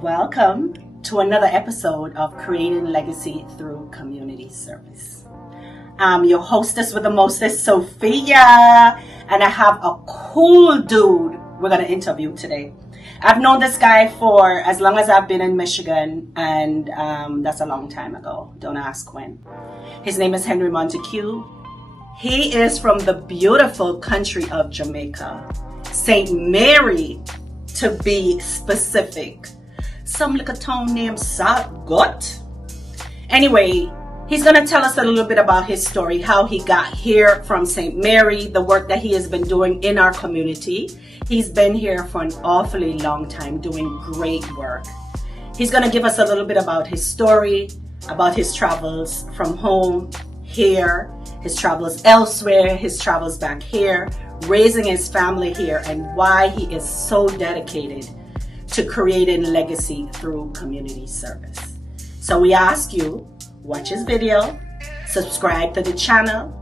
Welcome to another episode of Creating Legacy Through Community Service. I'm your hostess with the mostest, Sophia, and I have a cool dude we're going to interview today. I've known this guy for as long as I've been in Michigan, and that's a long time ago. Don't ask when. His name is Henry Montague. He is from the beautiful country of Jamaica, St. Mary, to be specific. Some little town named Saltgut. Anyway, he's going to tell us a little bit about his story, how he got here from St. Mary, the work that he has been doing in our community. He's been here for an awfully long time doing great work. He's going to give us a little bit about his story, about his travels from home, here, his travels elsewhere, his travels back here, raising his family here, and why he is so dedicated to creating legacy through community service. So we ask you, watch his video, subscribe to the channel,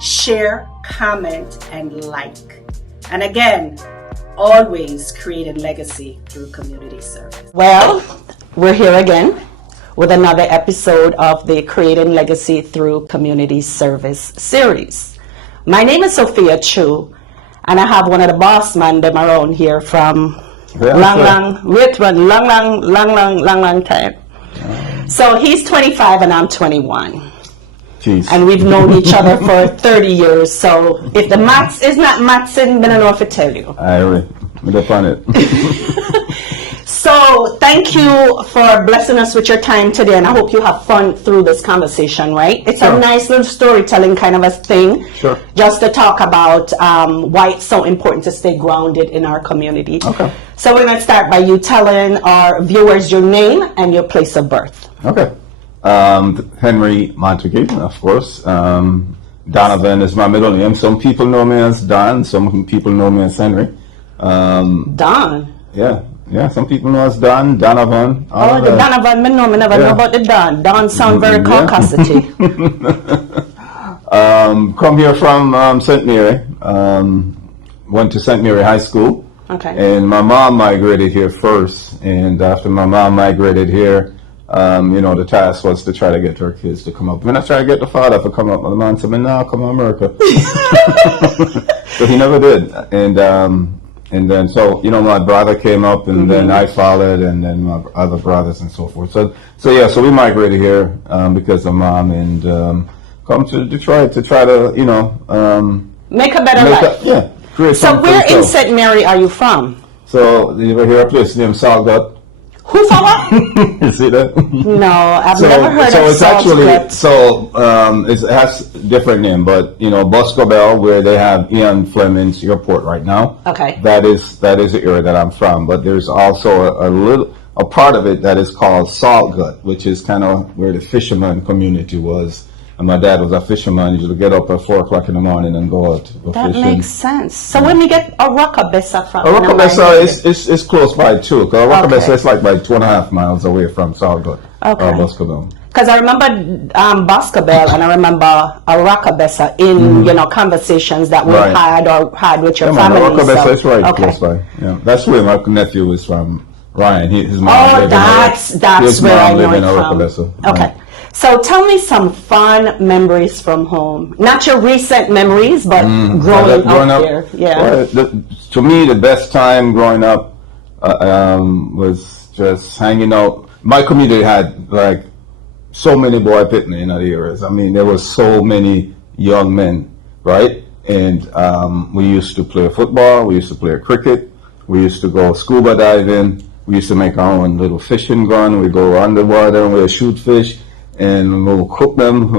share, comment, and like. And again, always creating legacy through community service. Well, we're here again with another episode of the Creating Legacy Through Community Service series. My name is Sophia Chu, and I have one of the boss man them around here from long time. So he's 25 and I'm 21. Jeez. And we've known each other for 30 years. So if the maths is not mathsing, then I don't know if I tell you. I agree. We'll find it. So thank you for blessing us with your time today, and I hope you have fun through this conversation, right? It's a nice little storytelling kind of a thing. Sure. Just to talk about why it's so important to stay grounded in our community. Okay. So we're going to start by you telling our viewers your name and your place of birth. Okay. Henry Montague, of course. Donavan is my middle name. Some people know me as Don. Some people know me as Henry. Don? Yeah, some people know as Don, Donavan. Oh, the Donavan, me know about the Don. Don sound very caucasity. Come here from St. Mary. Went to St. Mary High School. Okay. And my mom migrated here first. And after my mom migrated here, the task was to try to get her kids to come up. When I tried to get the father to come up, my mom said, "No, come to America." So he never did. And then, so, my brother came up, and then I followed, and then my other brothers and so forth. So we migrated here because of mom, and come to Detroit to try to, make a better life. Create so where in St. Mary are you from? So you ever hear a place named Saltgut? Who from what? You see that? No, I've never heard of So it's actually, Saltgut. it has a different name, but Boscobel, where they have Ian Fleming's airport right now. Okay. That is the area that I'm from, but there's also a part of it that is called Saltgut, which is kind of where the fisherman community was. And my dad was a fisherman. He would get up at 4 o'clock in the morning and go out fishing. That makes sense. So when we get a Rockabessa from? A Rockabessa is close by too. Because Rockabessa is like 2.5 miles away from Saltgut or Boscobel. Because I remember Boscobel and I remember a Rockabessa in conversations that we had with your family. Rockabessa is right close by. Yeah, that's where my nephew is from. Ryan, his mom. Oh, that's where I know it from. Okay. Right. So tell me some fun memories from home. Not your recent memories, but growing up there. Yeah. Well, to me, the best time growing up was just hanging out. My community had so many boy picnic in the areas. I mean, there were so many young men, right? And we used to play football. We used to play cricket. We used to go scuba diving. We used to make our own little fishing gun. We go underwater and we'd shoot fish. And we'll cook them,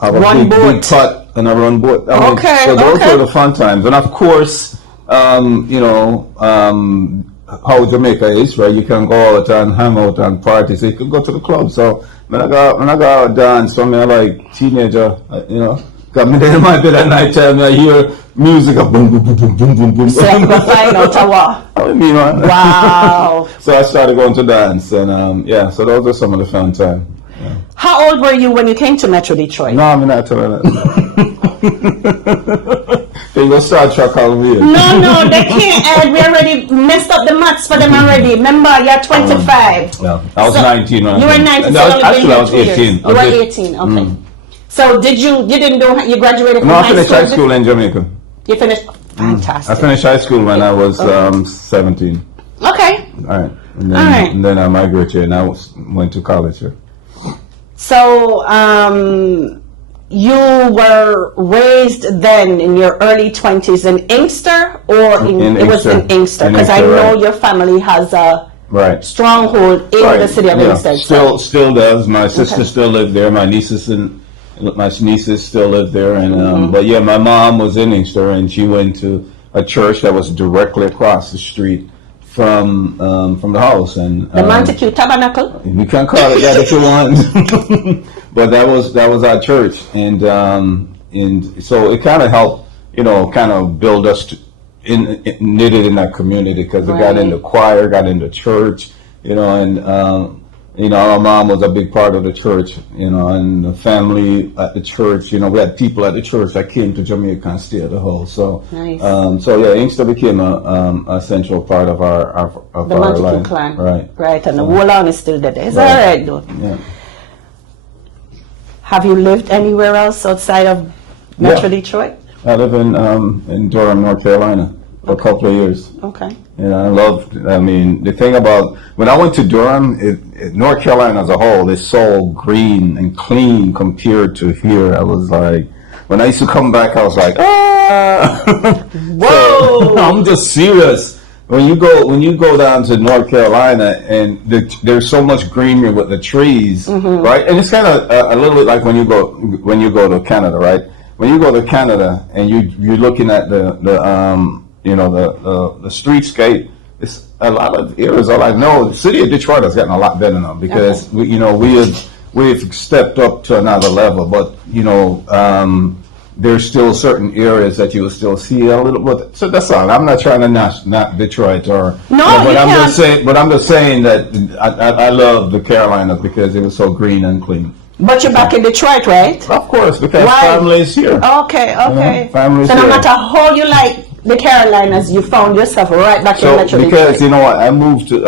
have a big pot and a run boat. So those were the fun times. And of course, how Jamaica is, right? You can go out and hang out and party. So you can go to the club. So when I go out dance, I'm like teenager, got me there in my bed at night time, I hear music, boom, boom, boom, boom, boom, boom, boom. So you were flying out to what? Man. Wow. So I started going to dance, and so those were some of the fun times. Yeah. How old were you when you came to Metro Detroit? No, I'm not telling that. So you go Star Trek Halloween. No, they can't add. We already messed up the maths for them already. Remember, you're 25. Yeah, I was 19 when you were 19. No, actually, I was 18. You were 18. Okay. So you didn't do? You graduated from no, high I finished school? high school in Jamaica. You finished. Fantastic. I finished high school when I was 17. Okay. All right. And then I migrated and I went to college here. So, you were raised then in your early 20s in Inkster, or it was in Inkster? Because I know your family has a stronghold in the city of Inkster. Still does. My sister still lived there. My nieces still live there. And but yeah, my mom was in Inkster, and she went to a church that was directly across the street from the house. And the Montague Tabernacle. We can call it that if you want. But that was our church, and so it kind of helped, kind of build us knitted in that community, because it got into choir, got into church, and our mom was a big part of the church, and the family at the church, we had people at the church that came to Jamaica and stayed at the house. So, nice. Inkster became a central part of our Montague life. clan, right, and the whole on is still there. It's all right though. Yeah. Have you lived anywhere else outside of Metro Detroit? I live in Durham, North Carolina for a couple of years. Okay. And the thing about, when I went to Durham, North Carolina as a whole is so green and clean compared to here. I was like, when I used to come back, I was like, whoa! So, I'm just serious. When you go down to North Carolina, and there's so much greenery with the trees, right? And it's kind of a little bit like when you go to Canada, right? When you go to Canada and you're looking at the streetscape, it's a lot of areas are like, no, the city of Detroit has gotten a lot better now, because we've stepped up to another level, but there's still certain areas that you will still see a little bit. So that's all. I'm not trying to not Detroit or but I'm just saying that I love the Carolinas because it was so green and clean. But you're back in Detroit, right? Of course, because family's here. Okay. Family's so no here. matter how you like the Carolinas, you found yourself right back in Metro Detroit. Because you know what, I moved to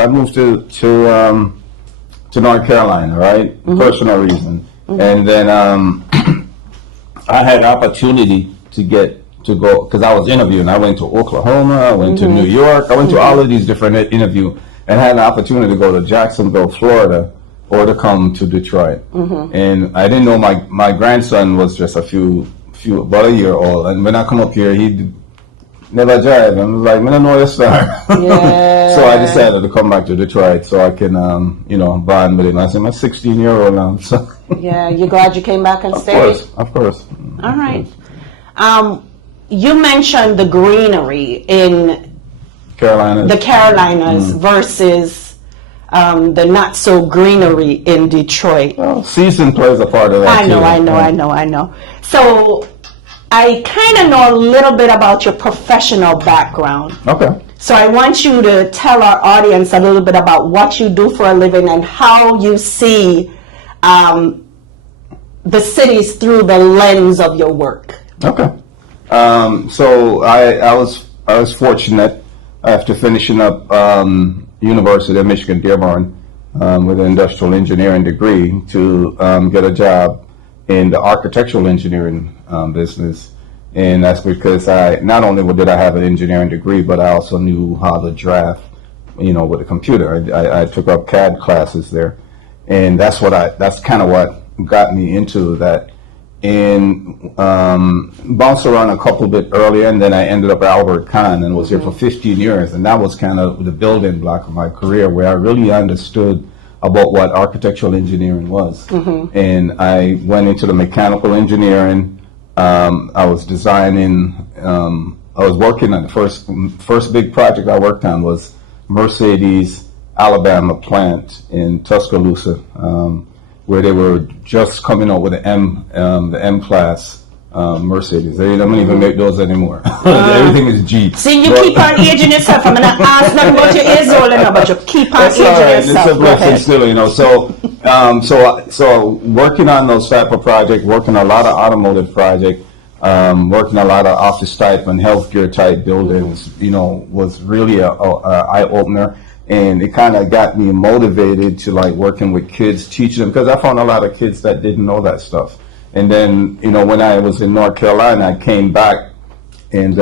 North Carolina, right? Personal reason, and then I had opportunity to go, because I was interviewing. I went to Oklahoma, I went to New York, I went to all of these different interviews, and had an opportunity to go to Jacksonville, Florida, or to come to Detroit. And I didn't know my grandson was just about a year old, and when I come up here, he never drive. And I was like, I don't know your star. So I decided to come back to Detroit so I can, bond with him. I said, my 16-year-old now. So. Yeah, you glad you came back and stayed? Of course. All right. You mentioned the greenery in the Carolinas versus the not so greenery in Detroit. Well, season plays a part of that. I know. So I kind of know a little bit about your professional background. Okay. So I want you to tell our audience a little bit about what you do for a living and how you see the cities through the lens of your work. Okay. So I was fortunate after finishing up University of Michigan Dearborn with an industrial engineering degree to get a job in the architectural engineering business. And that's because not only did I have an engineering degree, but I also knew how to draft, with a computer. I took up CAD classes there, and that's kind of what got me into that. And bounced around a couple bit earlier, and then I ended up at Albert Kahn and was here for 15 years, and that was kind of the building block of my career, where I really understood about what architectural engineering was. And I went into the mechanical engineering. I was designing, I was working on the first big project I worked on was Mercedes Alabama plant in Tuscaloosa, where they were just coming out with the M-Class Mercedes. They don't even make those anymore. Everything is Jeep. See, you keep on aging yourself. I'm going to ask nothing about your age old enough, but you keep on aging yourself. It's a blessing still, So working on those type of projects, working a lot of automotive projects, working a lot of office type and healthcare type buildings, was really a eye opener. And it kind of got me motivated to like working with kids, teaching them, because I found a lot of kids that didn't know that stuff. And then, when I was in North Carolina, I came back and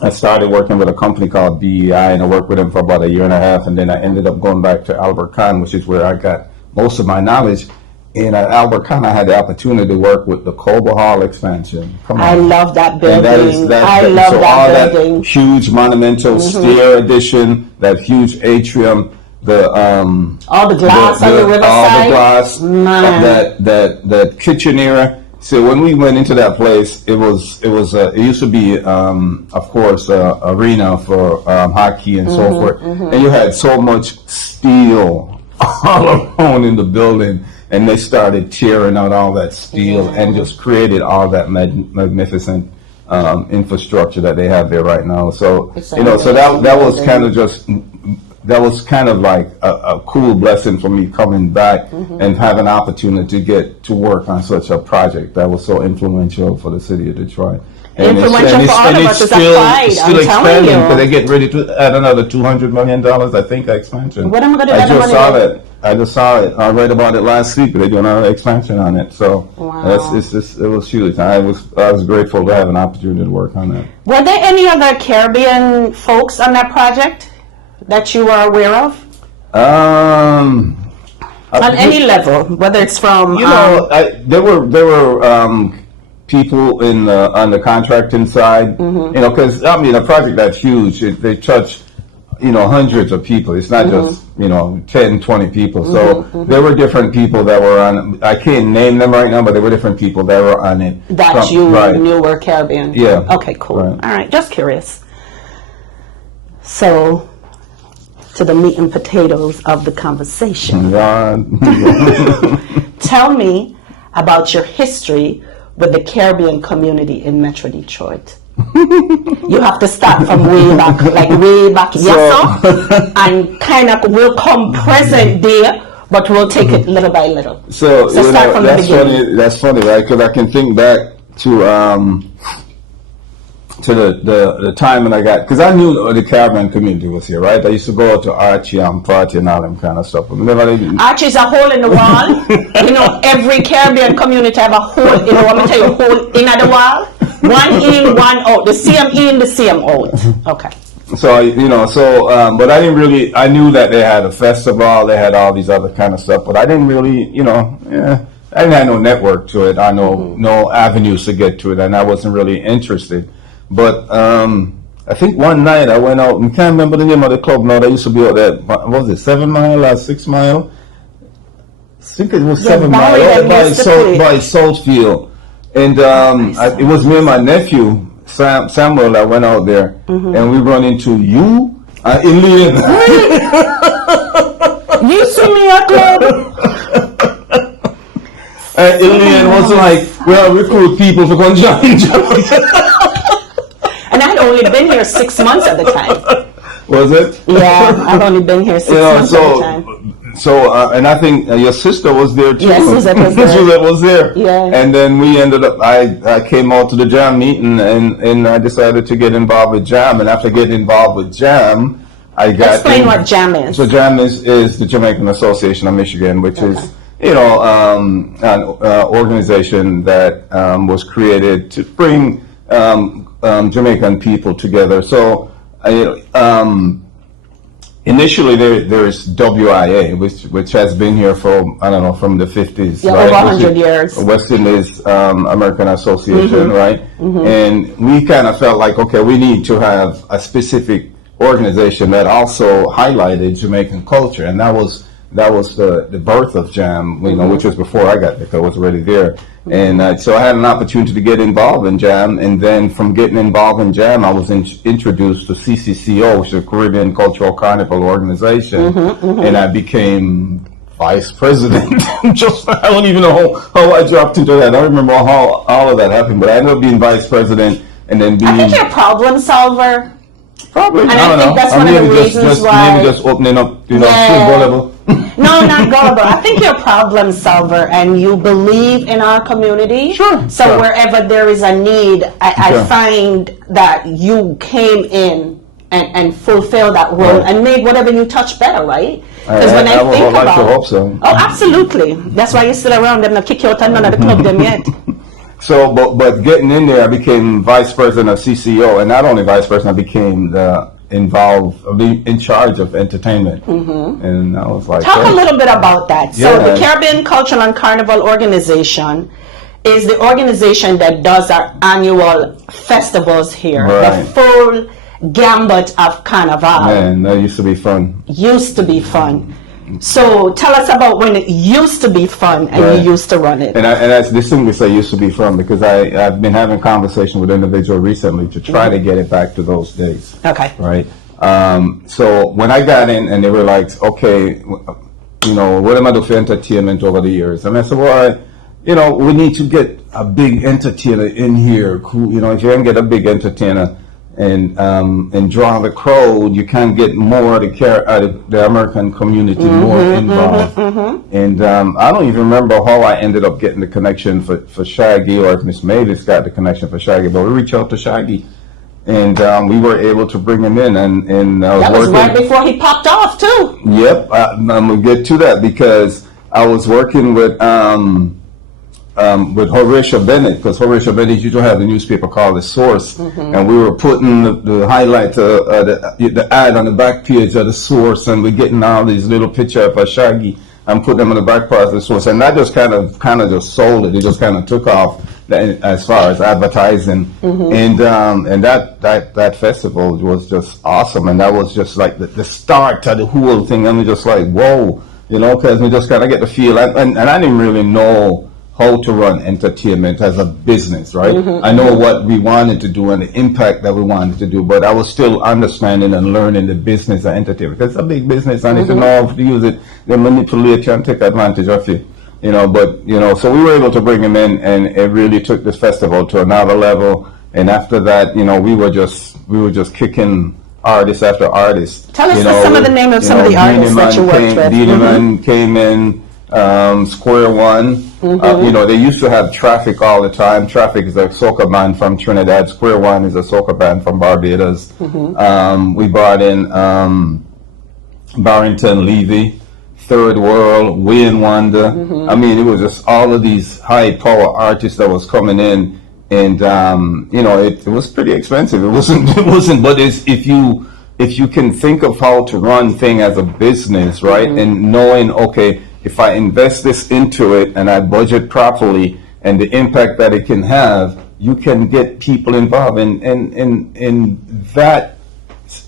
I started working with a company called BEI, and I worked with them for about a year and a half. And then I ended up going back to Albert Kahn, which is where I got most of my knowledge. And at Albert Kahn, I had the opportunity to work with the Cobo Hall expansion. I love that building. I love so that all building. That huge monumental stair addition, that huge atrium, all the glass on the riverside. All the glass, that kitchen area. So when we went into that place, it used to be, of course, arena for hockey and so forth. And you had so much steel all around in the building. And they started tearing out all that steel and just created all that magnificent infrastructure that they have there right now. So so that was kind of like a cool blessing for me coming back and have an opportunity to get to work on such a project that was so influential for the city of Detroit. And influential for all of us is a pride. Still expanding because they get ready to add another $200 million, I think, expansion. What am I going to do? I just saw it. I read about it last week. They're doing another expansion on it. So it was huge. I was grateful to have an opportunity to work on that. Were there any other Caribbean folks on that project that you were aware of? On any level, whether it's from there were people on the contracting side, because a project that's huge, they touch hundreds of people. It's not just 10, 20 people. So there were different people that were on. I can't name them right now, but there were different people that were on it that knew were Caribbean. Yeah. Okay, cool. Right. All right, just curious. So, to the meat and potatoes of the conversation. Tell me about your history with the Caribbean community in Metro Detroit. You have to start from way back, and kind of we'll come present day, but we'll take it little by little. So start from the beginning. That's funny, right? Because I can think back to the time when I got, because I knew the Caribbean community was here, right? I used to go to Archie and party and all them kind of stuff. Archie's a hole in the wall. Every Caribbean community have a hole. Let me tell you, a hole in the wall. One in, one out. The same in, the same out. Okay. So, but I didn't really, I knew that they had a festival, they had all these other kind of stuff, but I didn't really, I didn't have no network to it. I know no avenues to get to it, and I wasn't really interested. But I think one night I went out, and I can't remember the name of the club now, that used to be out there, what was it, 7 Mile or 6 Mile? I think it was 7 Mile, by Saltfield. And it was me and my nephew, Samuel, that went out there, and we run into you, Ilian. You see me at club? And Ilian was like, well, recruit people to come join. And I had only been here 6 months at the time. Was it? Yeah, I've only been here 6 months at the time. So, and I think your sister was there too. Yes, Suzette was there. Suzette was there. Yeah. And then we ended up, I came out to the Jam meeting and I decided to get involved with Jam. And after getting involved with Jam, I got... Explain what Jam is. So Jam is the Jamaican Association of Michigan, which is, an organization that was created to bring Jamaican people together. So, initially, there's WIA, which has been here for, I don't know, from the 50s. Yeah, right? over 100 years. West Indies American Association, right? And we kind of felt like, okay, we need to have a specific organization that also highlighted Jamaican culture. And that was the birth of Jam, which was before I got there, because I was already there. And so I had an opportunity to get involved in Jam, and then from getting involved in Jam, I was introduced to CCCO, which is a Caribbean Cultural Carnival organization, and I became vice president. I don't even know how I dropped into that. I don't remember how all of that happened, but I ended up being vice president, and then being... I think you're a problem solver. Probably. And I think that's one of the reasons why... Maybe just opening up, skill level. No, not gullible. I think you're a problem solver and you believe in our community. Sure. So Sure. wherever there is a need, I Sure. find that you came in and fulfilled that role Right. and made whatever you touch better, right? Because when I would think like about, to hope so. oh, absolutely. That's why you're still around. Them not kick you out of none of the club them yet. So, but getting in there, I became vice president of CCO, and not only vice president, I became in charge of entertainment, and I was like, Talk hey. a little bit about that. So Yeah. the Caribbean Cultural and Carnival Organization is the organization that does our annual festivals here. Right. The full gambit of Carnival. Man, that used to be fun. Used to be fun. So tell us about when it used to be fun and Right. you used to run it. And that's distinguished. I used to be fun because I've been having conversation with individuals recently to try to get it back to those days. Okay. Right. So when I got in, and they were like, okay, what am I doing for entertainment over the years? And I said, well, we need to get a big entertainer in here. Who, if you can get a big entertainer and draw the crowd, you can get more out of the American community, more involved. And I don't even remember how I ended up getting the connection for Shaggy, or if Miss Mavis got the connection for Shaggy, but we reached out to Shaggy. And we were able to bring him in, and I was That was working. right before he popped off too. Yep, I'm gonna get to that because I was working with Horatio Bennett, because Horatio Bennett used to have the newspaper called The Source, and we were putting the highlight, the ad on the back page of The Source, and we're getting all these little pictures of Shaggy and putting them on the back part of The Source, and that just kind of just sold it. It just kind of took off as far as advertising, and that festival was just awesome, and that was just like the start of the whole thing, and we just like, whoa, because we just kind of get the feel, and I didn't really know how to run entertainment as a business, right? I know what we wanted to do and the impact that we wanted to do, but I was still understanding and learning the business of entertainment. Because it's a big business, and if you know how to use it, they manipulate you and take advantage of you. So we were able to bring him in, and it really took this festival to another level. And after that, we were just kicking artist after artist. Tell us some of the names of some of the artists that you worked with. Donavan came in, Square One. They used to have Traffic all the time. Traffic is a soca band from Trinidad. Square One is a soca band from Barbados. We brought in Barrington Levy, Third World, Wayne Wonder. I mean, it was just all of these high power artists that was coming in, and it was pretty expensive. It wasn't. But if you can think of how to run thing as a business, right, and knowing, okay, if I invest this into it and I budget properly, and the impact that it can have, you can get people involved in that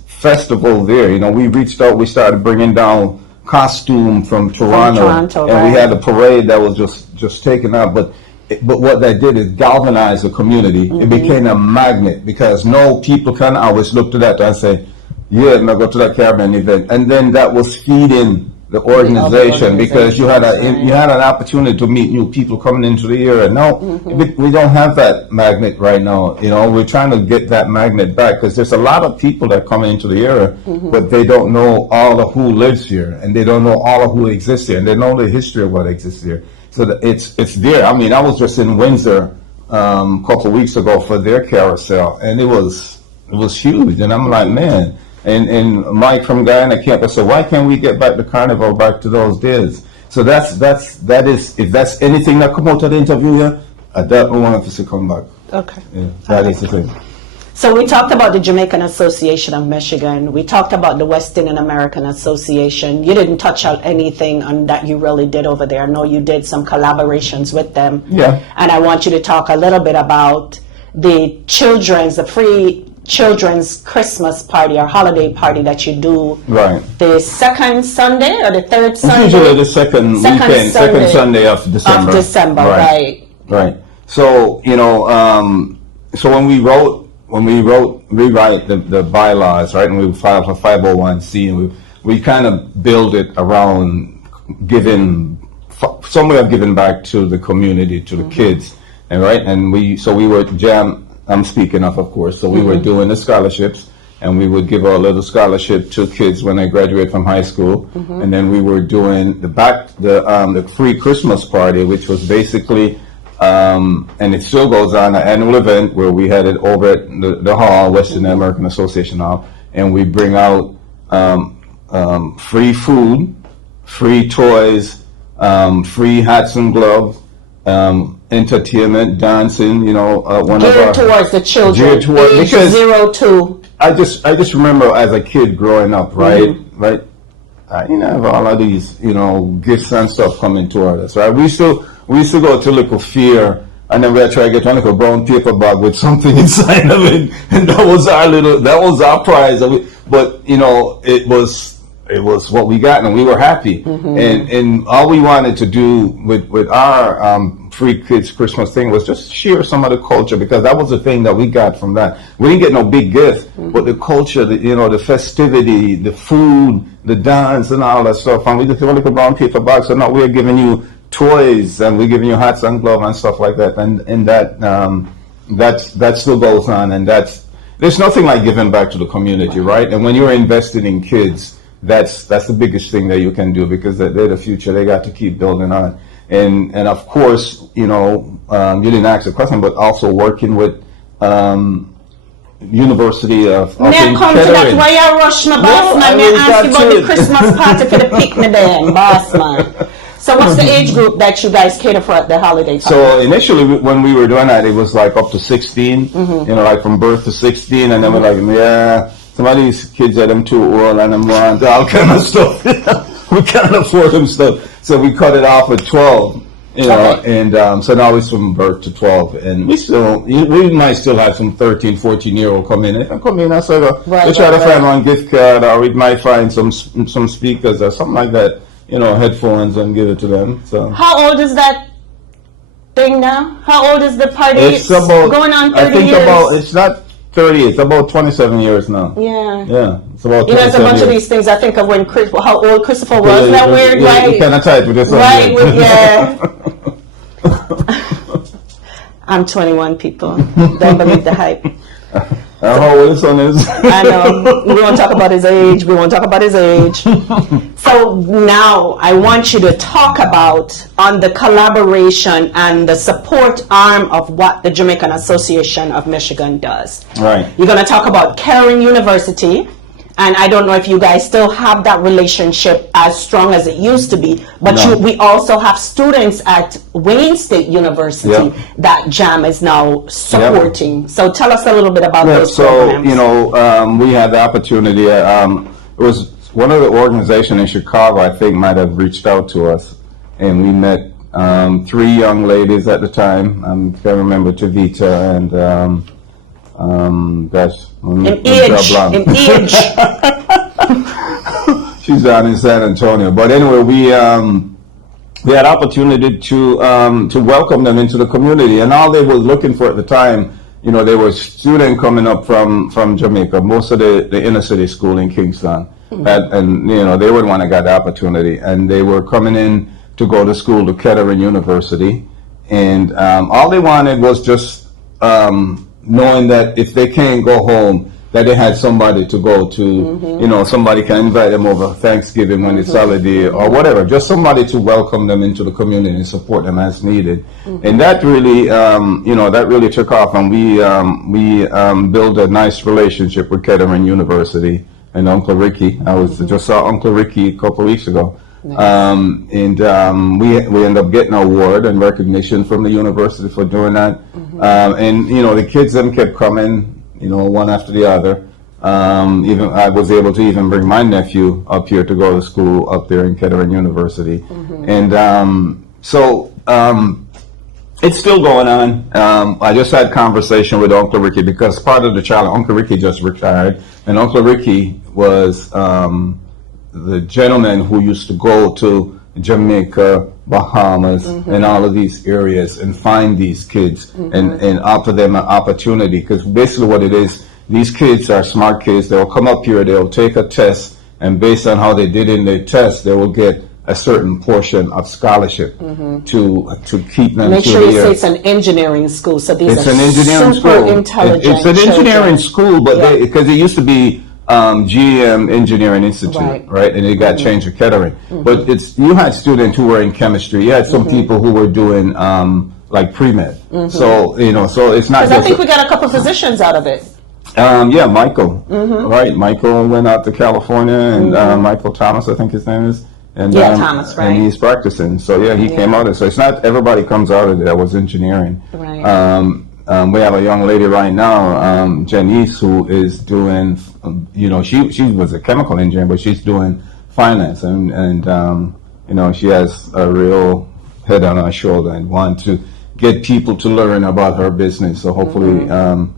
festival there. We reached out, we started bringing down costume from Toronto, and right. we had a parade that was just taken out. But what that did is galvanize the community. It became a magnet, because no people can always look to that and say, yeah, I'm gonna go to that Caribbean event, and then that was feeding the organization, because you had an opportunity to meet new people coming into the area. No, we don't have that magnet right now. We're trying to get that magnet back, because there's a lot of people that come into the area, but they don't know all of who lives here, and they don't know all of who exists here, and they know the history of what exists here. So it's there. I mean, I was just in Windsor a couple of weeks ago for their carousel, and it was huge, and I'm like, man. And Mike from Guyana campus said, why can't we get back the carnival back to those days? So that is, if that's anything that come out of the interview here, I definitely want us to come back. Okay. Yeah, that is the thing. So we talked about the Jamaican Association of Michigan. We talked about the West Indian American Association. You didn't touch on anything on that you really did over there. I know you did some collaborations with them. Yeah. And I want you to talk a little bit about the free children's Christmas party or holiday party that you do. Right. The second Sunday or the third Sunday? Usually the second Sunday of December. Right. So, so when we rewrite the bylaws, right, and we file for 501c, and we kind of build it around some way of giving back to the community, to the kids, and right, and we were I'm speaking of course. So we were doing the scholarships, and we would give a little scholarship to kids when they graduate from high school. And then we were doing the free Christmas party, which was basically, and it still goes on, an annual event where we had it over at the hall, Western American Association Hall, and we bring out free food, free toys, free hats and gloves, entertainment, dancing, geared towards the children, age because 0 to. I just remember as a kid growing up, right? Right. Have all of these, gifts and stuff coming toward us, right? We used to go to Little Fear, and then we'd try to get one little brown paper bag with something inside of it, and that was our prize. But it was what we got, and we were happy. And all we wanted to do with our free kids Christmas thing was just share some of the culture, because that was the thing that we got from that. We didn't get no big gift, but the culture, the festivity, the food, the dance, and all that stuff. And we just want to brown paper bags. So now we're giving you toys, and we're giving you hats and gloves and stuff like that. And that still goes on, and there's nothing like giving back to the community, right? And when you're invested in kids, that's the biggest thing that you can do, because they're the future. They got to keep building on. And of course, you didn't ask the question, but also working with University of May I come to that? Why you rush my boss man? May I ask you about the Christmas party for the picnic then, boss man? So what's the age group that you guys cater for at the holiday party? So initially when we were doing that, it was like up to 16, like from birth to 16, and then we're like, some of these kids are them too old and them want all kind of stuff. We can't afford them stuff. So we cut it off at 12, and so now it's from birth to 12. And we might still have some 13, 14-year-old come in. If I come in, I say, they try to find one gift card, or we might find some speakers or something like that, headphones, and give it to them. So how old is that thing now? How old is the party? It's about, going on 30 I think years. it's not 30, it's about 27 years now. Yeah. It's about 27 there's a bunch years. of these things I think of when how old Christopher was. Isn't that weird? Yeah, you kind of tight with this one. Right, I'm 21, people. Don't believe the hype. How old his son is? I know. We won't talk about his age. So now I want you to talk about on the collaboration and the support arm of what the Jamaican Association of Michigan does. Right. You're going to talk about Kettering University. And I don't know if you guys still have that relationship as strong as it used to be, but we also have students at Wayne State University that JAM is now supporting. So tell us a little bit about those programs. We had the opportunity. It was one of the organizations in Chicago, I think, might have reached out to us, and we met 3 young ladies at the time. I can't remember, Tavita and in age. She's down in San Antonio. But anyway, we had opportunity to welcome them into the community, and all they were looking for at the time, they were students coming up from Jamaica, most of the inner city school in Kingston, and they were the one that got the opportunity, and they were coming in to go to school to Kettering University, and all they wanted was just knowing that if they can't go home, that they had somebody to go to, somebody can invite them over Thanksgiving when it's holiday or whatever, just somebody to welcome them into the community and support them as needed. And that really, that really took off, and we built a nice relationship with Kettering University and Uncle Ricky. I just saw Uncle Ricky a couple of weeks ago. Nice. We end up getting an award and recognition from the university for doing that. And the kids then kept coming, one after the other. Even I was able to even bring my nephew up here to go to school up there in Kettering University. And so it's still going on. I just had conversation with Uncle Ricky, because part of the challenge, Uncle Ricky just retired, and Uncle Ricky was the gentleman who used to go to Jamaica, Bahamas, and all of these areas and find these kids and offer them an opportunity. Because basically what it is, these kids are smart kids. They'll come up here, they'll take a test, and based on how they did in their test, they will get a certain portion of scholarship to keep them Make through sure the you year. say it's an engineering school. So these It's are an engineering super school. intelligent It's an engineering children. school, but because it used to be GM Engineering Institute, right? And it got changed to Kettering. But you had students who were in chemistry. You had some people who were doing like pre-med. So so it's not. Because I think we got a couple physicians out of it. Yeah, Michael. Right, Michael went out to California, and Michael Thomas, I think his name is. And, Thomas, right? And he's practicing. So yeah, he came out of it. So it's not everybody comes out of it that was engineering. Right. We have a young lady right now, Janice, who is doing, she was a chemical engineer, but she's doing finance, and she has a real head on her shoulder and want to get people to learn about her business. So hopefully, that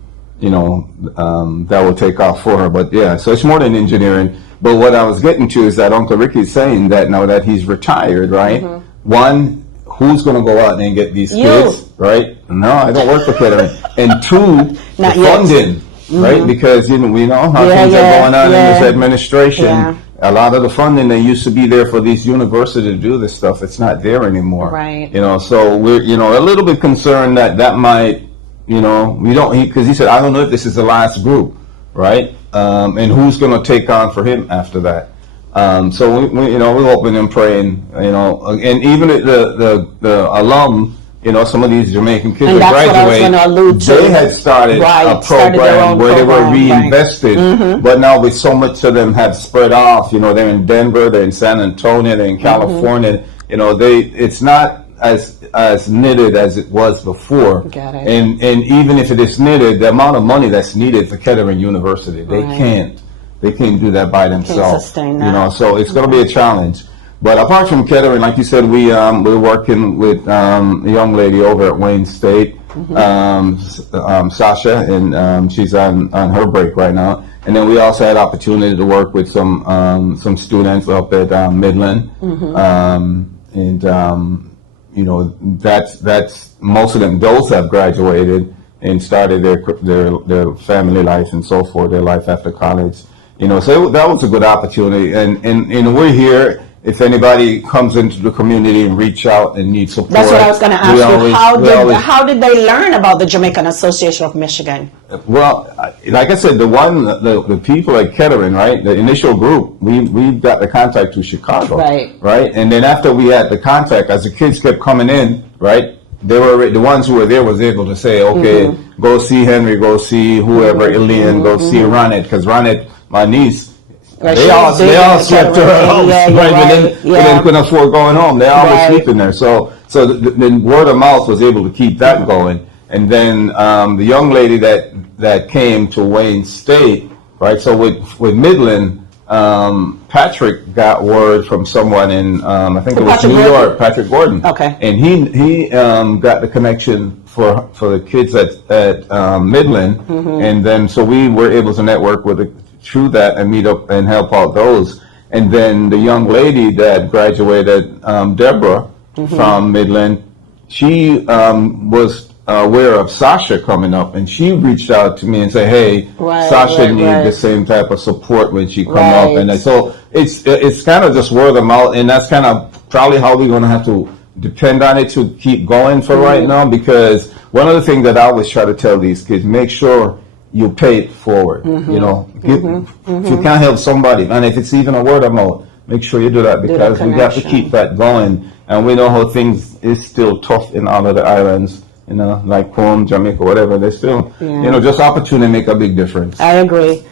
will take off for her. But yeah, so it's more than engineering. But what I was getting to is that Uncle Ricky's saying that now that he's retired, right? One, who's going to go out and get these kids, right? No, I don't work for Kettering. And two, the funding, right? Because we know how things are going on in this administration. Yeah. A lot of the funding that used to be there for these universities to do this stuff, it's not there anymore. Right. So we're a little bit concerned that might, we don't, because he said, I don't know if this is the last group, right? And who's going to take on for him after that? So we're hoping and praying, and even the alum, some of these Jamaican kids And that that's what I was graduate, gonna allude to. they had started a program where they were reinvested, but now with so much of them have spread off, they're in Denver, they're in San Antonio, they're in California, it's not as knitted as it was before. Got it. And even if it is knitted, the amount of money that's needed for Kettering University, they can't do that by themselves. Sustain that. So it's going to be a challenge. But apart from Kettering, like you said, we're working with a young lady over at Wayne State, Sasha, and she's on her break right now. And then we also had opportunity to work with some students up at Midland, that's most of them. Those have graduated and started their family life and so forth, their life after college. So that was a good opportunity. And we're here. If anybody comes into the community and reach out and need support. That's what I was going to ask you. How did they learn about the Jamaican Association of Michigan? Well, like I said, the people at Kettering, right? The initial group, we got the contact to Chicago, right? And then after we had the contact, as the kids kept coming in, right? They were the ones who were there was able to say, okay, go see Henry, go see whoever, Ilian, go see Ronette, because Ronette, my niece. They all slept to her house, right? They didn't couldn't afford going home. They all were sleeping there. So the word of mouth was able to keep that going. And then the young lady that came to Wayne State, right? So with Midland, Patrick got word from someone in I think it was New York, Patrick Gordon. Okay. And he got the connection for the kids at Midland, and then so we were able to network through that and meet up and help out those. And then the young lady that graduated, Deborah from Midland, she was aware of Sasha coming up, and she reached out to me and said, hey, Sasha needs the same type of support when she come up. And so it's kind of just word of mouth, and that's kind of probably how we're going to have to depend on it to keep going for right now, because one of the things that I always try to tell these kids, make sure you pay it forward. If you can't help somebody, and if it's even a word of mouth, make sure you do that, because we got to keep that going. And we know how things is still tough in all of the islands, like Guam, Jamaica, whatever. They still, just opportunity make a big difference. I agree.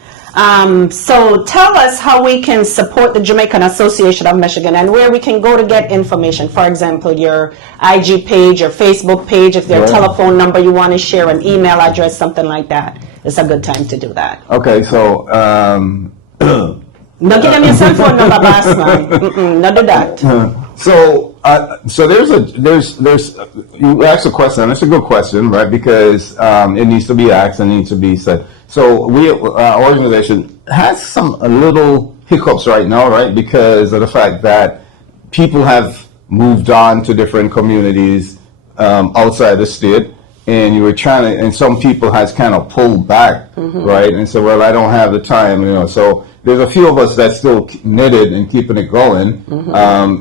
So tell us how we can support the Jamaican Association of Michigan and where we can go to get information. For example, your IG page, your Facebook page, if there's a telephone number you want to share, an email address, something like that. It's a good time to do that. Okay, so no, give them your cell phone number, boss man. Not do that. So there's you asked a question, and it's a good question, right? Because it needs to be asked and needs to be said. So our organization has a little hiccups right now, right? Because of the fact that people have moved on to different communities outside the state. And you were and some people has kind of pulled back, right? And said, well, I don't have the time, So there's a few of us that still knitted and keeping it going.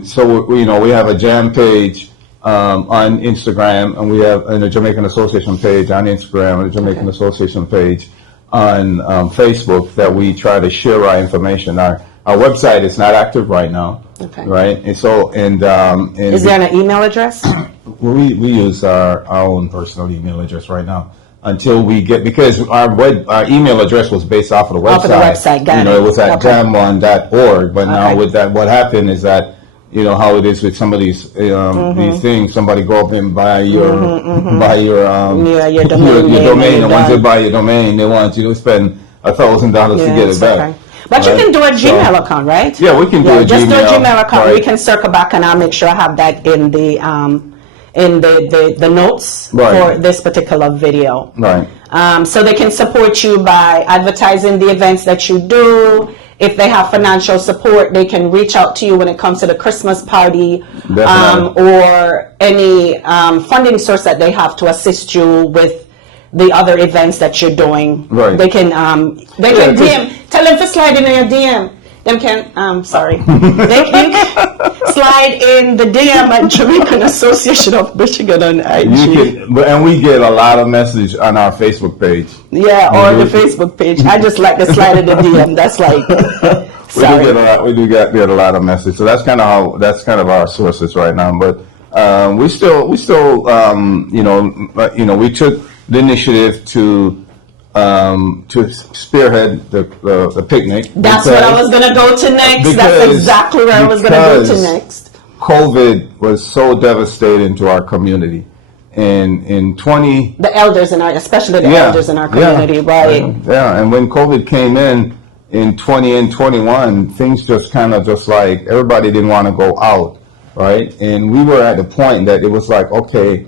So we have a jam page on Instagram, and we have a Jamaican Association page on Instagram, and a Jamaican Association page on Facebook that we try to share our information. Our website is not active right now, right? And so and is there an email address? We use our own personal email address right now until we get, because our email address was based off of the website. Off of the website, got it. It was at jamone.org, but now with that, what happened is that, you know how it is with some of these things. Somebody go up and buy your your domain, your domain, and once they buy your domain, they want you to spend $1,000 to get it back. Okay. But you can do a Gmail account, right? Yeah, we can do a Gmail. Just do a Gmail account. Right. We can circle back, and I'll make sure I have that in the notes for this particular video. Right. So they can support you by advertising the events that you do. If they have financial support, they can reach out to you when it comes to the Christmas party, or any funding source that they have to assist you with the other events that you're doing. Right. They can DM. Tell them to slide in your DM. Them can sorry. They can slide in the DM at Jamaican Association of Michigan on IG. And we get a lot of message on our Facebook page. Yeah, or the Facebook page. I just like to slide in the DM. That's like we do get a lot of message. So that's kind of our sources right now. But we still we took the initiative to spearhead the picnic. That's what I was going to go to next. That's exactly where I was going to go to next. COVID was so devastating to our community. And the elders especially the elders in our community, right? Yeah, and when COVID came in 20 and 21, things just kind of like everybody didn't want to go out, right? And we were at the point that it was like, okay,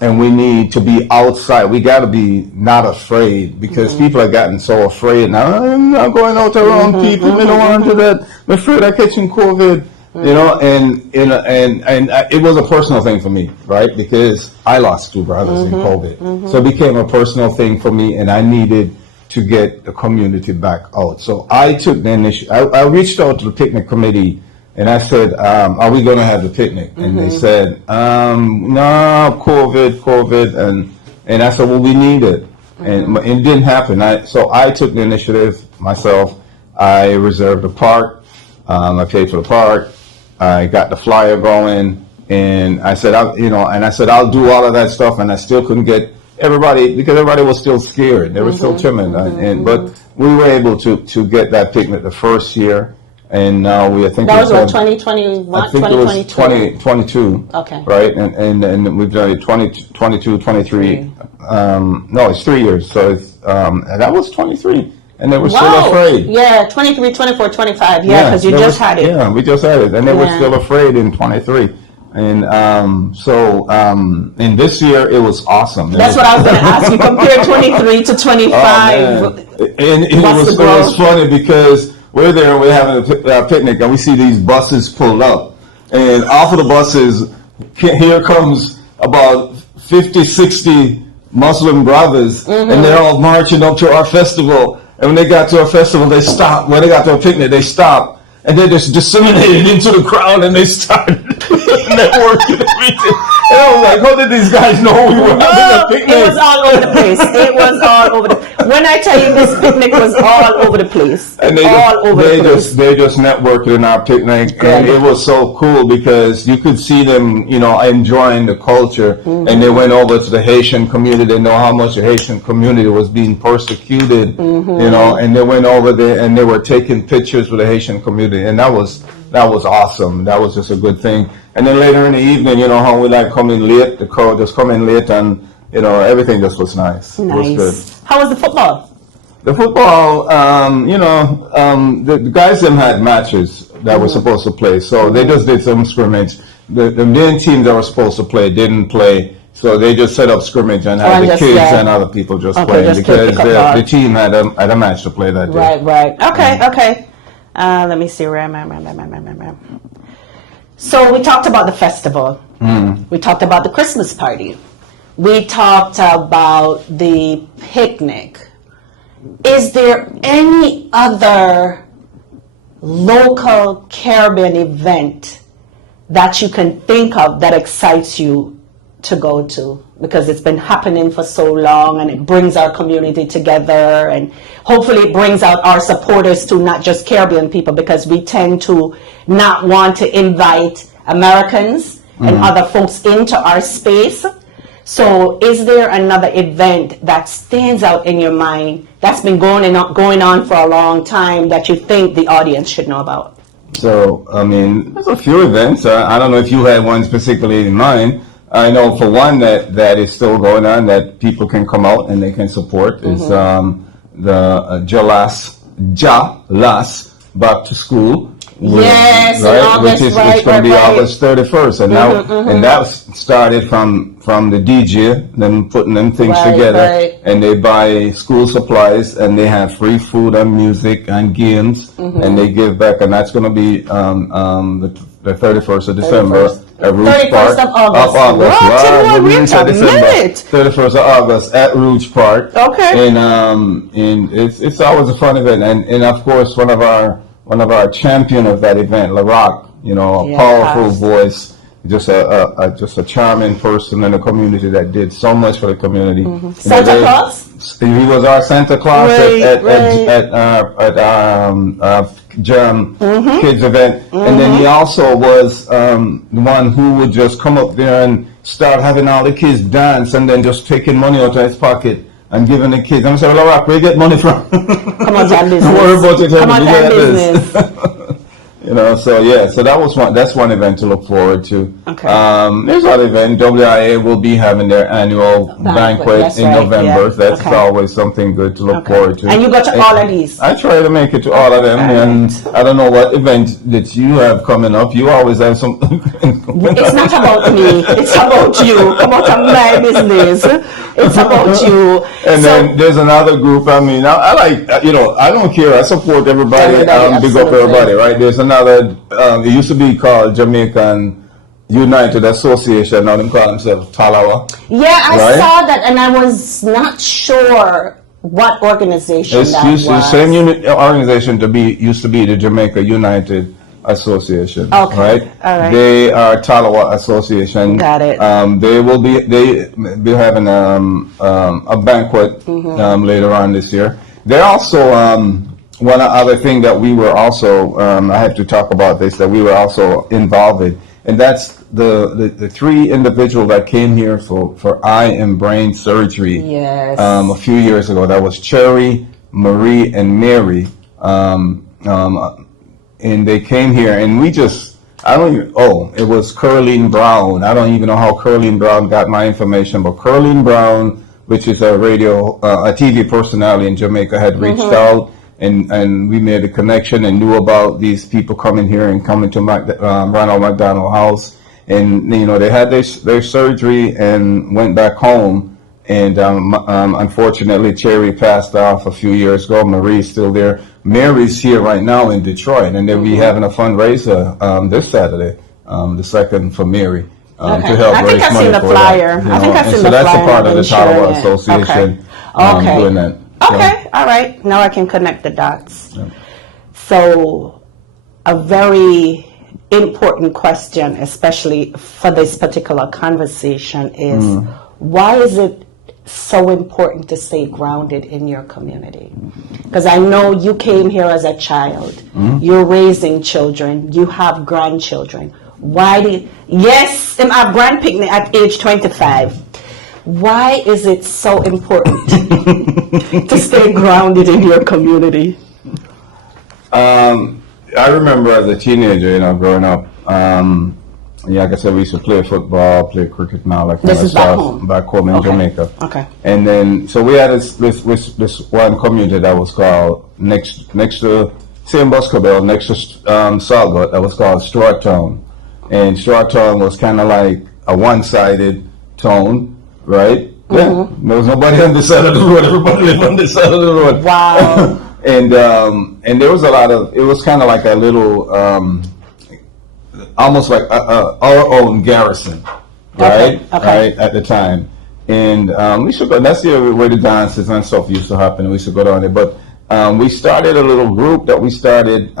and we need to be outside. We got to be not afraid, because people are gotten so afraid now. I'm not going out around people. I don't want to do that. I'm afraid I'm catching COVID. And it was a personal thing for me, right? Because I lost 2 brothers in COVID, so it became a personal thing for me, and I needed to get the community back out. So I took the initiative. I reached out to the picnic committee. And I said, are we going to have the picnic? And they said, no, COVID. And I said, well, we need it. And it didn't happen. So I took the initiative myself. I reserved a park. I paid for the park. I got the flyer going. And I said, I'll do all of that stuff. And I still couldn't get everybody, because everybody was still scared. They were still timid. But we were able to get that picnic the first year. And now I think that was 2021, I think 2022. It was 2022. Okay. Right, and we've done it 22, 23. No, it's 3 years. So it's and that was 23, and they were still afraid. Yeah, 23, 24, 25. Yeah, because you just had it. Yeah, we just had it, and they were still afraid in 23. And and this year it was awesome. That's what I was going to ask you. Compare 23 to 25. And it was funny because we're there and we're having a picnic, and we see these buses pulled up. And off of the buses, here comes about 50, 60 Muslim brothers, and they're all marching up to our festival. And when they got to our festival, they stopped. When they got to our picnic, they stopped. And they just disseminated into the crowd, and they started networking everything. And I was like, how did these guys know we were having a picnic? It was all over the place. When I tell you this picnic was all over the place. And they just networked in our picnic. And it was so cool because you could see them, enjoying the culture. And they went over to the Haitian community. They know how much the Haitian community was being persecuted, and they went over there and they were taking pictures with the Haitian community. And that was awesome. That was just a good thing. And then later in the evening, how we like coming late, the crowd just coming late, and everything just was nice. Nice. It was good. How was the football? The football, the guys them had matches that were supposed to play, so they just did some scrimmage. The main team that were supposed to play didn't play, so they just set up scrimmage and had the kids and other people just playing because the team had a match to play that day. Right. Okay. Let me see. So we talked about the festival. We talked about the Christmas party. We talked about the picnic. Is there any other local Caribbean event that you can think of that excites you to go to? Because it's been happening for so long and it brings our community together, and hopefully it brings out our supporters too, not just Caribbean people, because we tend to not want to invite Americans and other folks into our space. So is there another event that stands out in your mind that's been going on for a long time that you think the audience should know about? So, I mean, there's a few events. I don't know if you had one specifically in mind. I know for one that is still going on that people can come out and they can support is the Jalas Back to School. Yes, right? August, Which is right, it's going to be right. August 31st, and and that started from the DJ, them putting them things together, and they buy school supplies, and they have free food and music and games, and they give back, and that's going to be the 31st of December. 31st of August. What? Wait a minute. 31st of August at Rouge Park. Okay. And it's always a fun event, and of course one of our champion of that event, LaRock, a powerful voice, just a charming person in the community that did so much for the community. Santa Claus? He was our Santa Claus at kids event, and then he also was the one who would just come up there and start having all the kids dance, and then just taking money out of his pocket and giving the kids. I'm saying, LaRock, where you get money from? Come on, time business. Don't worry about it. Come on, time business. So that was one. That's one event to look forward to. Okay. There's other event. WIA will be having their annual banquet in November. That's always something good to look forward to. And you go to all of these? I try to make it to all of them, and I don't know what event that you have coming up. You always have some. It's not about me. It's about you. Come out of my business. It's about you. And then there's another group. I mean, I like, I don't care. I support everybody. Big up everybody, right? There's another. It used to be called Jamaican United Association. Now they call themselves Talawa. Yeah, I saw that, and I was not sure what organization that was. The same organization used to be the Jamaica United Association. Okay. Right? All right. They are Talawa Association. Got it. They will be having a banquet later on this year. They're also one other thing that we were also I have to talk about this, that we were also involved in, and that's the three individuals that came here for eye and brain surgery. Yes. A few years ago. That was Cherry, Marie, and Mary. And they came here, and it was Curleen Brown. I don't even know how Curleen Brown got my information, but Curleen Brown, which is a TV personality in Jamaica, had reached out, and we made a connection and knew about these people coming here and coming to Ronald McDonald House. And, they had their surgery and went back home. And unfortunately, Cherry passed off a few years ago. Marie's still there. Mary's here right now in Detroit, and they'll be having a fundraiser this Saturday, the 2nd, for Mary, to help raise money for flyer. that. I think I've seen the flyer. So that's a part of the Talawa Association doing that. Okay, all right. Now I can connect the dots. Yeah. So, a very important question, especially for this particular conversation, is why is it so important to stay grounded in your community? Because I know you came here as a child. You're raising children. You have grandchildren. Yes, I have grand picnic at age 25. Why is it so important to stay grounded in your community? I remember as a teenager, growing up, like I said, we used to play football, play cricket, and all that kind of stuff back home in Jamaica. Okay. And then, so we had this one community that was called next to same Buscabel, next to Salgut, that was called Straw Town. And Straw Town was kind of like a one-sided town. Right? Yeah. There was nobody on this side of the road. Everybody lived on this side of the road. Wow. And there was it was kind of like a little, almost like our own garrison, right? Okay. Right, at the time. And we used to go, that's where the dances and stuff used to happen. We used to go down there. But we started a little group that we started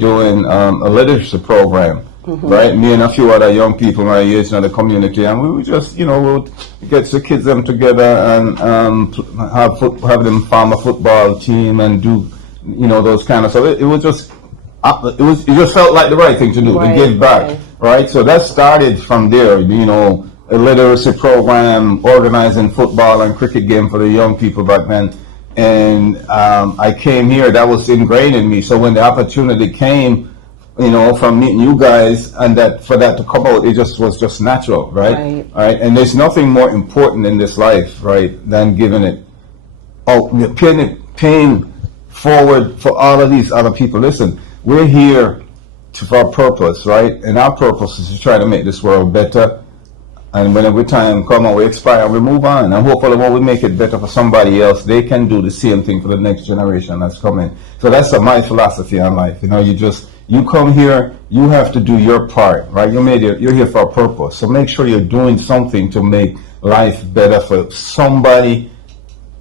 doing a literacy program. Right, me and a few other young people my age in the community, and we would just, we would get the kids them together and have them form a football team and do, those kind of stuff. It was just, it just felt like the right thing to do, to give back, right? So that started from there, a literacy program, organizing football and cricket game for the young people back then. And I came here, that was ingrained in me. So when the opportunity came, from meeting you guys, and for that to come out, it was just natural, right? Right. And there's nothing more important in this life, right, than giving it, paying forward for all of these other people. Listen, we're here for a purpose, right? And our purpose is to try to make this world better. And whenever time come and we expire, we move on. And hopefully when we make it better for somebody else, they can do the same thing for the next generation that's coming. So that's my philosophy on life. You come here, you have to do your part, right? You're here for a purpose. So make sure you're doing something to make life better for somebody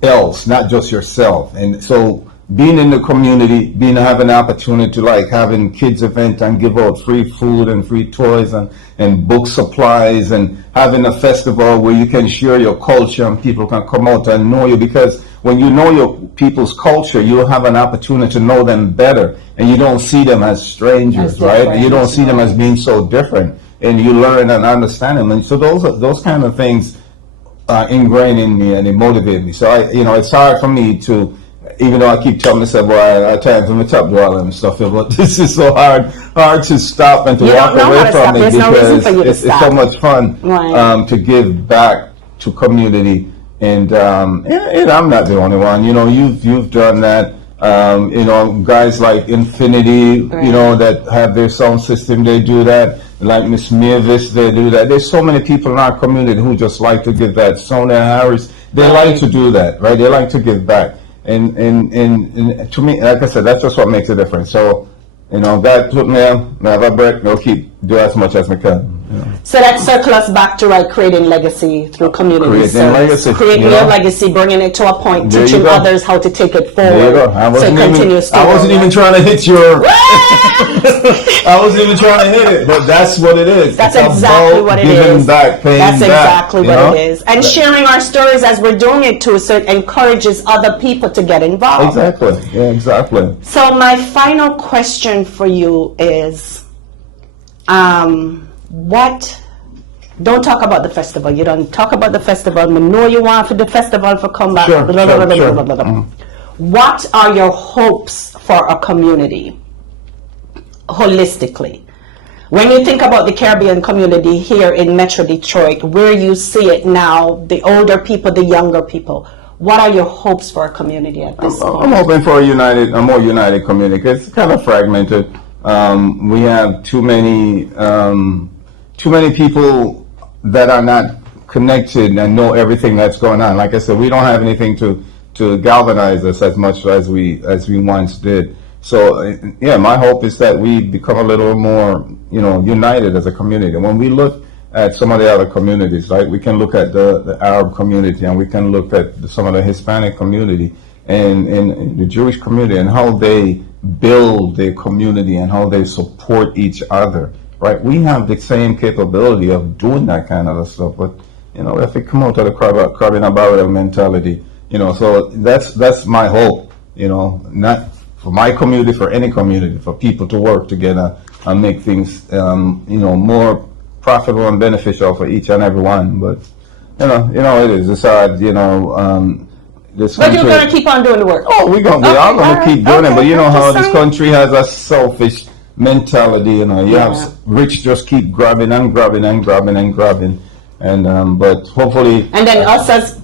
else, not just yourself. And so being in the community, having an opportunity to having kids event and give out free food and free toys and book supplies, and having a festival where you can share your culture and people can come out and know you, because when you know your people's culture, you'll have an opportunity to know them better, and you don't see them as strangers, right? You don't see them as being so different, and you learn and understand them. And so those kind of things are ingrained in me, and they motivate me. So it's hard for me to, even though I keep telling myself, at times I'm a top dweller and stuff, but this is so hard to stop and to walk away from it, because it's so much fun to give back to community. And I'm not the only one. You've done that. Guys like Infinity, that have their sound system, they do that. Like Miss Mavis, they do that. There's so many people in our community who just like to give that. Sonia Harris, they like to do that, right? They like to give back. And to me, like I said, that's just what makes a difference. So, God put me on, I have a break, I'll do as much as I can. So that circles us back to creating legacy through community service. Creating your legacy, bringing it to a point, teaching others how to take it forward. I wasn't even trying to hit your. I wasn't even trying to hit it, but that's what it is. That's exactly what it is. That's exactly what it is. And sharing our stories as we're doing it too, so it encourages other people to get involved. Exactly. Yeah, exactly. So my final question for you is, don't talk about the festival. You don't talk about the festival. We know you want for the festival to come back. Sure. What are your hopes for a community, holistically? When you think about the Caribbean community here in Metro Detroit, where you see it now, the older people, the younger people, what are your hopes for a community at this point? I'm hoping for a more united community. It's kind of fragmented. We have too many people that are not connected and know everything that's going on. Like I said, we don't have anything to galvanize us as much as we once did. So my hope is that we become a little more, united as a community. When we look at some of the other communities, right, we can look at the Arab community, and we can look at some of the Hispanic community and the Jewish community, and how they build their community and how they support each other. Right, we have the same capability of doing that kind of stuff, but if we come out of the crab in a barrel mentality, so that's my hope. Not for my community, for any community, for people to work together and make things, more profitable and beneficial for each and every one. But it is. It's hard. But you're going to keep on doing the work. Oh, we are going to keep doing it. But how this country has a selfish mentality, you have rich just keep grabbing and grabbing and grabbing and grabbing, and but hopefully. And then us as,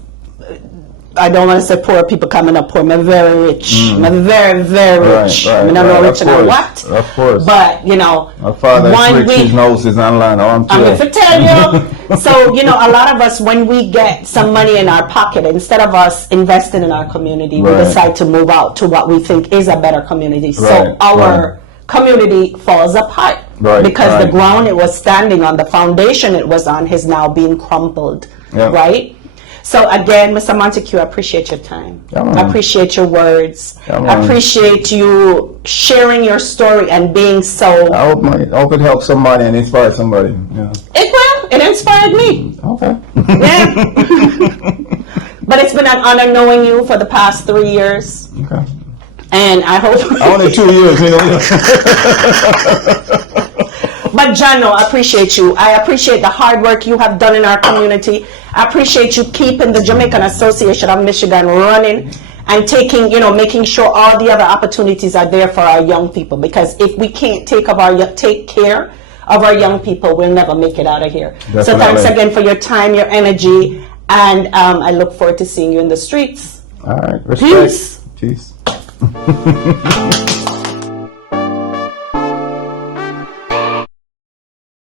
I don't want to say poor people coming up poor. I'm very rich. I'm very, very rich. I'm not rich and what. Of course. But my father's rich. His nose is online. I'm going to tell you. So a lot of us, when we get some money in our pocket, instead of us investing in our community, we decide to move out to what we think is a better community. So our community falls apart because the ground it was standing on, the foundation it was on, has now been crumpled. Yeah. right? So again, Mr. Montague, I appreciate your time. Yeah, man. I appreciate your words. Yeah, I man. appreciate you sharing your story and being so. I hope it helps somebody and inspire somebody. Yeah. It will. It inspired me. Okay. Yeah. But it's been an honor knowing you for the past 3 years. Okay. And I hope. Only 2 years, you know. But John, no, I appreciate you. I appreciate the hard work you have done in our community. I appreciate you keeping the Jamaican Association of Michigan running and taking, making sure all the other opportunities are there for our young people. Because if we can't take care of our young people, we'll never make it out of here. Definitely. So thanks again for your time, your energy, and I look forward to seeing you in the streets. All right. Respect. Peace. Peace.